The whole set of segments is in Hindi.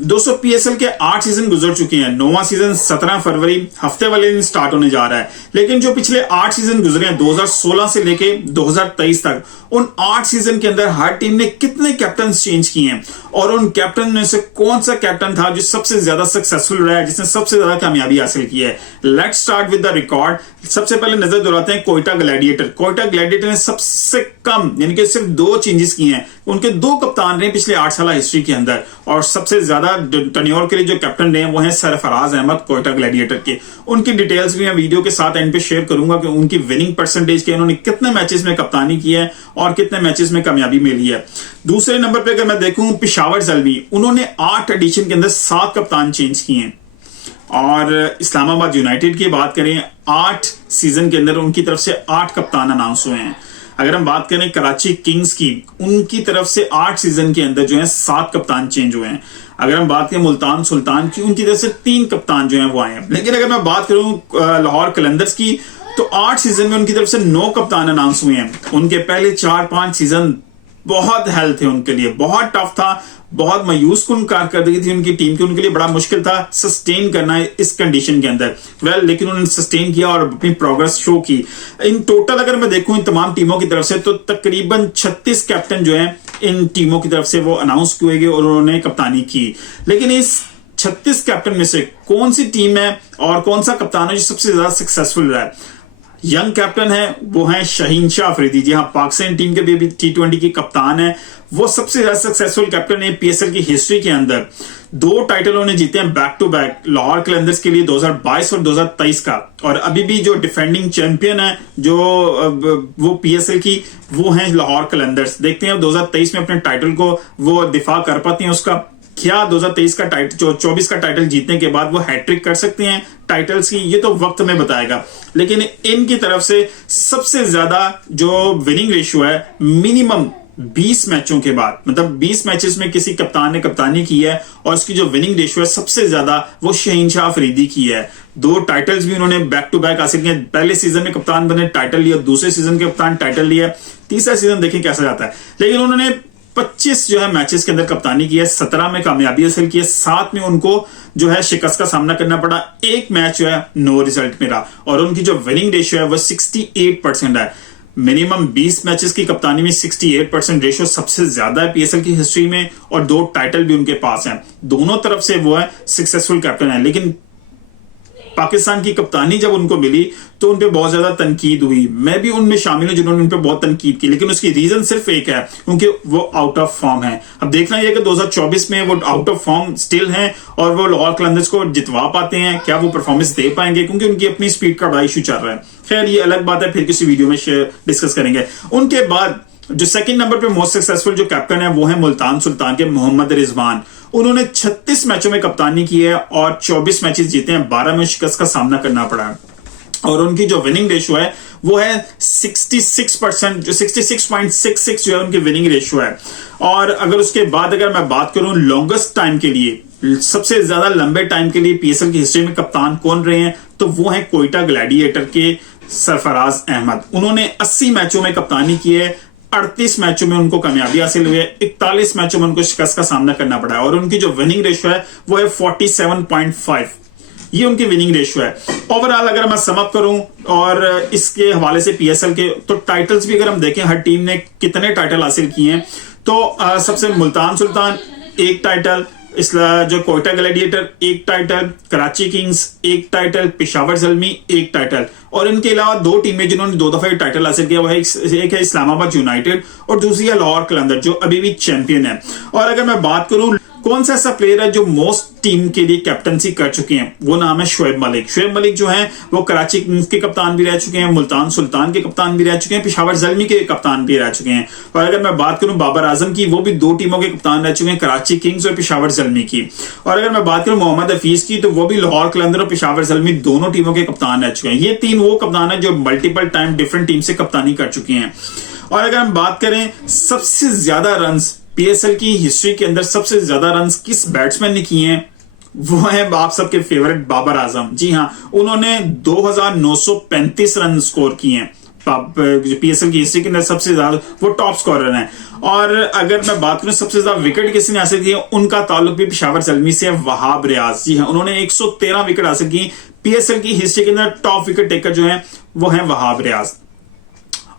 दोस्तों पीएसएल के 8 सीजन गुजर चुके हैं। 9वां सीजन 17 फरवरी हफ्ते वाले दिन स्टार्ट होने जा रहा है। लेकिन जो पिछले 8 सीजन गुजरे हैं 2016 से लेके 2023 तक, उन 8 सीजन के अंदर हर टीम ने कितने कैप्टन चेंज किए हैं और उन कैप्टन में से कौन सा कैप्टन था जो सबसे ज्यादा सक्सेसफुल रहा है, जिसने सबसे ज्यादा कामयाबी हासिल की है। Let's start with the record. सबसे पहले नजर दोहराते हैं कोयटा ग्लैडिएटर। कोयटा ग्लैडिएटर ने सबसे कम यानी कि सिर्फ 2 चेंजेस किए हैं। उनके 2 कप्तान रहे पिछले 8 साल हिस्ट्री के अंदर, और सबसे ज्यादा टर्न्योर के लिए जो कैप्टन रहे वो हैं सरफराज अहमद कोयटा ग्लैडिएटर के। उनकी डिटेल्स भी मैं वीडियो के साथ एंड पे शेयर करूंगा कि उनकी विनिंग परसेंटेज के, उन्होंने कितने मैचेस में कप्तानी की है और कितने मैचेस में कामयाबी मिली है। दूसरे नंबर पे अगर मैं देखूं पेशावर ज़ल्मी, उन्होंने 8 एडिशन के अंदर 7 कप्तान चेंज किए हैं। और इस्लामाबाद यूनाइटेड की बात करें, 8 सीजन के अंदर उनकी तरफ से 8 कप्तान अनाउंस हुए हैं। अगर हम बात करें कराची किंग्स की, उनकी तरफ से 8 सीजन के अंदर जो है 7 कप्तान चेंज हुए हैं। अगर हम बात करें मुल्तान सुल्तान की, उनकी तरफ से 3 कप्तान जो हैं वो आए हैं। लेकिन अगर मैं बात करूं लाहौर कलंदर्स की, तो 8 सीजन में उनकी तरफ से 9 कप्तान अनाउंस हुए हैं। उनके पहले 4-5 सीजन बहुत हेल थे उनके लिए, बहुत टफ था, बहुत मायूस कुन कारकर्दगी थी उनकी टीम की। उनके लिए बड़ा मुश्किल था सस्टेन करना इस कंडीशन के अंदर। लेकिन उन्होंने सस्टेन किया और अपनी प्रोग्रेस शो की। इन टोटल अगर मैं देखूं इन तमाम टीमों की तरफ से, तो तकरीबन 36 कैप्टन जो हैं इन टीमों की तरफ से वो अनाउंस किए गए और उन्होंने कप्तानी की। लेकिन इस 36 कैप्टन में से कौन सी टीम है और कौन सा कप्तान है जो सबसे ज्यादा सक्सेसफुल रहा है? यंग कैप्टन है वो है शाहीन शाह अफरीदी। जी हाँ, पाकिस्तान टीम के भी T20 की कप्तान है। वो सबसे ज्यादा सक्सेसफुल कैप्टन है पीएसएल की हिस्ट्री के अंदर। 2 टाइटल उन्होंने जीते हैं back to back, Lahore Qalandars के लिए 2022 और 2023 का। और अभी भी जो डिफेंडिंग चैंपियन है जो वो पीएसएल की, वो है लाहौर कलंदर्स। देखते हैं 2023 में अपने टाइटल को वो दिफा कर पाते हैं उसका। क्या 2023 का टाइटल, 24 का टाइटल जीतने के बाद वो हैट्रिक कर सकते हैं टाइटल्स की? ये तो वक्त में बताएगा। लेकिन इनकी तरफ से सबसे ज्यादा जो विनिंग रेशियो है मिनिमम 20 मैचों के बाद, मतलब 20 मैचेस में किसी कप्तान ने कप्तानी की है और उसकी जो विनिंग रेशियो है सबसे ज्यादा वो शाहीन शाह अफरीदी की है। 2 टाइटल्स भी उन्होंने बैक टू बैक हासिल किए। पहले सीजन में कप्तान बने, टाइटल लिया, दूसरे सीजन के कप्तान टाइटल लिया, तीसरा सीजन देखें कैसा जाता है। लेकिन उन्होंने 25 जो है मैचेस के अंदर कप्तानी की है, 17 में कामयाबी हासिल की है, 7 में उनको जो है शिकस्त का सामना करना पड़ा। 1 मैच जो है नो रिजल्ट मिला और उनकी जो विनिंग रेशियो है वो 68% है। मिनिमम 20 मैचेस की कप्तानी में 68% रेशियो सबसे ज्यादा है पीएसएल की हिस्ट्री में, और 2 टाइटल भी उनके पास हैं। दोनों तरफ से वो है सक्सेसफुल कैप्टन है। लेकिन पाकिस्तान की कप्तानी जब उनको मिली तो उनपे बहुत ज्यादा तनकीद हुई। मैं भी उनमें शामिल हूं जिन्होंने उनपे बहुत तनकीद की, लेकिन उसकी रीजन सिर्फ एक है, क्योंकि वो आउट ऑफ फॉर्म है। अब देखना यह कि 2024 में वो आउट ऑफ फॉर्म स्टिल हैं और वो लाहौर कलंदर्स को जितवा पाते हैं, क्या वो परफॉर्मेंस दे पाएंगे, क्योंकि उनकी अपनी स्पीड का बड़ा इशू चल रहा है। खैर ये अलग बात है, फिर किसी वीडियो में डिस्कस करेंगे। उनके बाद जो सेकंड नंबर पे मोस्ट सक्सेसफुल जो कैप्टन है वो है मुल्तान सुल्तान के मोहम्मद रिजवान। उन्होंने 36 मैचों में कप्तानी की है और 24 मैचेस जीते हैं, 12 में शिकस्त का सामना करना पड़ा है। और उनकी जो विनिंग रेशियो है वो है 66%, जो 66.66 जो है उनकी विनिंग रेशियो है। और अगर उसके बाद अगर मैं बात करूं लॉन्गेस्ट टाइम के लिए, सबसे ज्यादा लंबे टाइम के लिए पीएसएल की हिस्ट्री में कप्तान कौन रहे हैं, तो वो है कोयटा ग्लैडिएटर के सरफराज अहमद। उन्होंने 80 मैचों में कप्तानी की है, 38 मैचों में उनको कामयाबी हासिल हुई है, 41 मैचों में उनको शिकस्त का सामना करना पड़ा है। और उनकी जो विनिंग रेशियो है वो है 47.5, ये उनकी विनिंग रेशियो है। ओवरऑल अगर मैं सम अप करूं और इसके हवाले से पीएसएल के, तो टाइटल्स भी अगर हम देखें हर टीम ने कितने टाइटल हासिल किए हैं, तो सबसे मुल्तान सुल्तान 1 टाइटल, जो Quetta gladiator 1 title, Karachi Kings 1 title, Peshawar Zalmi 1 title, और इनके अलावा 2 टीमें जिन्होंने 2 दफा टाइटल हासिल किया, वो है एक है इस्लामाबाद यूनाइटेड और दूसरी है लाहौर कलंदर जो अभी भी चैंपियन है। और अगर मैं बात करूं कौन सा ऐसा प्लेयर है जो मोस्ट टीम के लिए कैप्टनसी कर चुके हैं, वो नाम है शोएब मलिक। शोएब मलिक जो है वो कराची किंग्स के कप्तान भी रह चुके हैं, मुल्तान सुल्तान के कप्तान भी रह चुके हैं, पेशावर ज़ल्मी के कप्तान भी रह चुके हैं। और अगर मैं बात करूं बाबर आजम की, वो भी 2 टीमों के कप्तान रह चुके हैं, कराची किंग्स और पेशावर ज़ल्मी की। और अगर मैं बात करूं मोहम्मद हफीज की, तो वो भी लाहौर कलंदर और पेशावर ज़ल्मी दोनों टीमों के कप्तान रह चुके हैं। ये 3 वो कप्तान है जो मल्टीपल टाइम डिफरेंट टीम से कप्तानी कर चुके हैं। और अगर हम बात करें सबसे ज्यादा रन्स पीएसएल की हिस्ट्री के अंदर, सबसे ज्यादा रन्स किस बैट्समैन ने किए हैं, वो है आप सबके फेवरेट बाबर आजम। जी हां, उन्होंने 2935 रन स्कोर किए हैं पीएसएल की हिस्ट्री के अंदर सबसे ज्यादा वो टॉप स्कोरर हैं। और अगर मैं बात करूं सबसे ज्यादा विकेट किसने हासिल किए, उनका ताल्लुक भी पेशावर ज़ल्मी से है, वहाब रियाज। जी हाँ, उन्होंने 113 विकेट हासिल की। पीएसएल की हिस्ट्री के अंदर टॉप विकेट टेकर जो है वो है वहाब रियाज।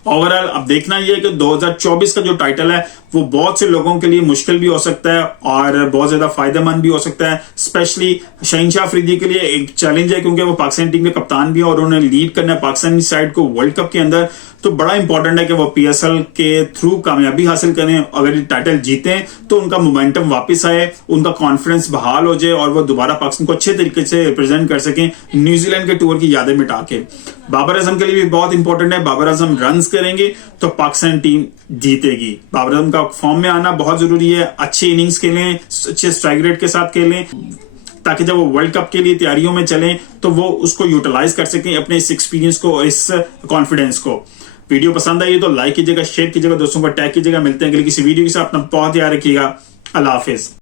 ओवरऑल अब देखना यह है कि 2024 का जो टाइटल है वो बहुत से लोगों के लिए मुश्किल भी हो सकता है और बहुत ज्यादा फायदेमंद भी हो सकता है। स्पेशली शहीनशाह अफरीदी के लिए एक चैलेंज है, क्योंकि वो पाकिस्तान टीम के कप्तान भी है और उन्हें लीड करना है पाकिस्तानी साइड को वर्ल्ड कप के अंदर। तो बड़ा इंपॉर्टेंट है कि वो पीएसएल के थ्रू कामयाबी हासिल करें। अगर ये टाइटल जीते तो उनका मोमेंटम वापस आए, उनका कॉन्फिडेंस बहाल हो जाए और वो दोबारा पाकिस्तान को अच्छे तरीके से रिप्रेजेंट कर सकें, न्यूजीलैंड के टूर की यादें मिटा के। बाबर आजम के लिए भी बहुत इंपॉर्टेंट है, बाबर आजम रन्स करेंगे तो पाकिस्तान टीम जीतेगी। बाबर आजम का फॉर्म में आना बहुत जरूरी है, अच्छी इनिंग्स खेलें, अच्छे स्ट्राइक रेट के साथ खेलें, ताकि जब वो वर्ल्ड कप के लिए तैयारियों में चलें तो वो उसको यूटिलाइज कर सकें, अपने इस एक्सपीरियंस को, इस कॉन्फिडेंस को। वीडियो पसंद आई तो लाइक कीजिएगा, शेयर कीजिएगा, दोस्तों को टैग कीजिएगा। मिलते हैं अगली किसी वीडियो के साथ। अपना बहुत ध्यान रखिएगा। अल्लाह हाफिज।